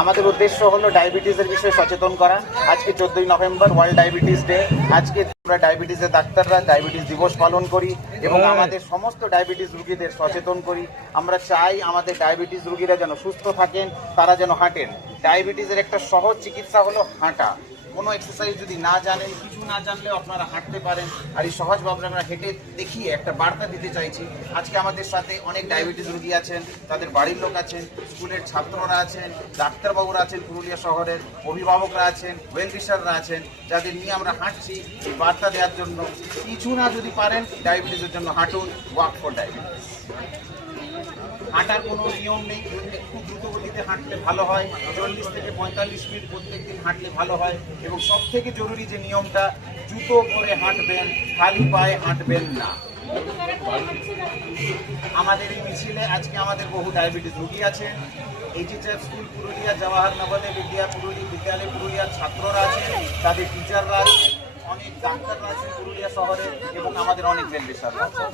আমাদের উদ্দেশ্য হলো ডায়াবেটিসের বিষয়ে সচেতন করা। আজকে 14ই নভেম্বর ওয়ার্ল্ড ডায়াবেটিস ডে। আজকে আমরা ডায়াবেটিসের ডাক্তাররা ডায়াবেটিস দিবস পালন করি এবং আমাদের সমস্ত ডায়াবেটিস রোগীদের সচেতন করি। আমরা চাই আমাদের ডায়াবেটিস রোগীরা যেন সুস্থ থাকেন, তারা যেন হাঁটেন। ডায়াবেটিসের একটা সহজ চিকিৎসা হলো হাঁটা। কোনো এক্সারসাইজ যদি না জানেন, কিছু না জানলেও আপনারা হাঁটতে পারেন। আর এই সহজভাবে আমরা হেঁটে দেখিয়ে একটা বার্তা দিতে চাইছি। আজকে আমাদের সাথে অনেক ডায়াবেটিস রোগী আছেন, তাদের বাড়ির লোক আছেন, স্কুলের ছাত্ররা আছেন, ডাক্তারবাবুরা আছেন, পুরুলিয়া শহরের অভিভাবকরা আছেন, ওয়েল উইশাররা আছেন, যাদের নিয়ে আমরা হাঁটছি এই বার্তা দেওয়ার জন্য। কিছু না যদি পারেন, ডায়াবেটিসের জন্য হাঁটুন, ওয়াক ফর ডায়াবেটিস। হাঁটার কোনো নিয়ম নেই, একটু দ্রুত গতিতে হাঁটলে ভালো হয়। 40 থেকে 45 মিনিট প্রত্যেকদিন হাঁটলে ভালো হয়। এবং সব থেকে জরুরি যে নিয়মটা, জুতো পরে হাঁটবেন, খালি পায়ে হাঁটবেন না। আমাদের এই মিছিলে আজকে আমাদের বহু ডায়াবেটিস রোগী আছেন, এইচএসএফ স্কুল পুরুলিয়া, জওয়াহর নবোদয় বিদ্যালয় পুরুলিয়ার ছাত্ররা আছেন, তাদের টিচাররা আছেন, অনেক ডাক্তাররা আছেন পুরুলিয়া শহরে এবং আমাদের অনেক ওয়েল উইশাররা আছেন।